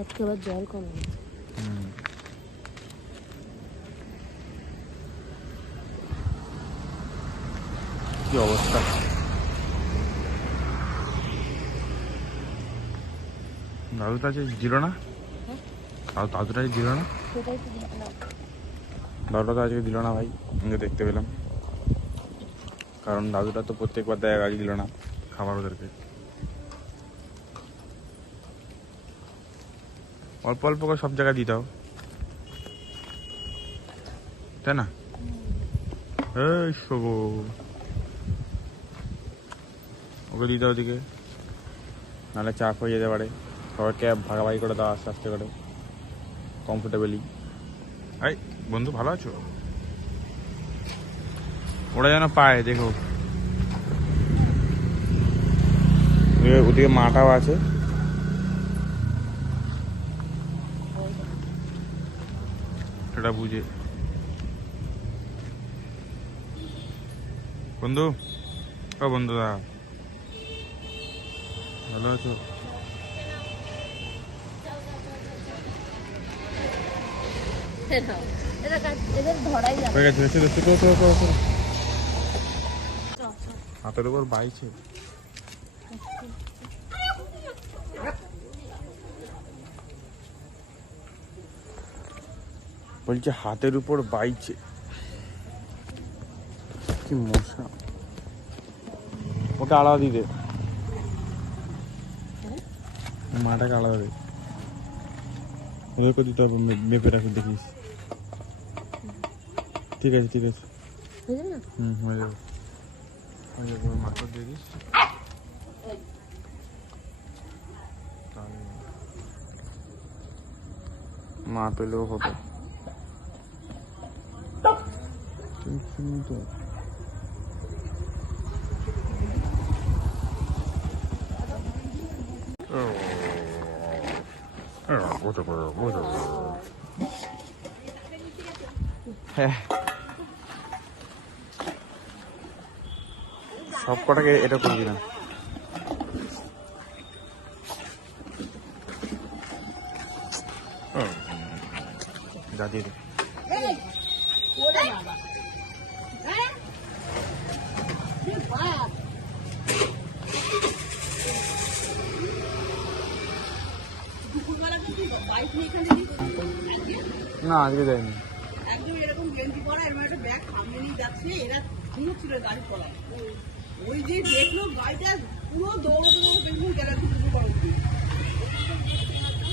আজকে আবার জল কম হয়েছে। কি অবস্থা! দাদুটা আজ দিল না, দাদুটা দিল না, সেটাই তো দেখলাম। দাদুটা তো আজকে দিল না ভাই, আমি দেখতে পেলাম। কারণ দাদুটা তো প্রত্যেকবার দেয়, আজ দিল না খাবার ওদেরকে। অল্প অল্প করে সব জায়গায় দিতে হবে, তাই না? এই শোবো, ওকে দিতে ওদিকে, নাহলে চাপ হয়ে যেতে পারে। সবাইকে ভাগাভাগি করে দাও আস্তে আস্তে করে, কমফোর্টেবলি। এই বন্ধু, ভালো আছো? ওরা যেন পায়, দেখো ওদিকে মাটাও আছে। সেটা বুঝে। বন্ধু, ও বন্ধুদা, ভালো আছো? এদের ধরাই যাবে। হয়ে গেছে, হাতের উপর বাইছে। বলছে হাতের উপর বাইছে, কি মশা! ওকে আলাদা দিতে, মাটাকে আলাদা দে, ওদেরকে দিতে হবে, মেপে রাখি, দেখিস। ঠিক আছে, ঠিক আছে, হয়ে যাবে, মাথা দিয়ে দিস, মা পেলেও হবে। হ্যাঁ, সব কটাকে এটা করবি না। যা দিয়ে দে। না, আজকে যাইনি। একদম এরকম গেঞ্জি পরা, এরকম একটা ব্যাগ সামনে নিয়ে যাচ্ছে, এরা ঘুরছিল গাড়ি পড়া। ওই যে দেখলো গাড়িটা পুরো দৌড়ে দেখুন গেল শুরু করো।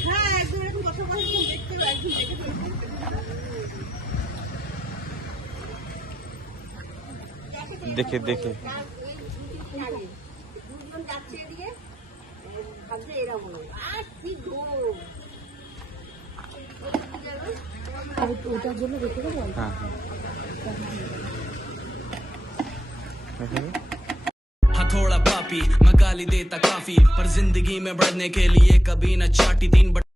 হ্যাঁ, একদম এরকম কথা বলে দেখতে একদম দেখে দেখে দেখে দুজন যাচ্ছে এদিকে, ভাবছে এরা বলো আর কি গো, ওটার জন্য রেখে দেবো। হ্যাঁ হ্যাঁ, हथौड़ा पापी मैं गाली देता काफी पर जिंदगी में बढ़ने के लिए कभी न चाटी 3